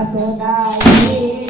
Aku 应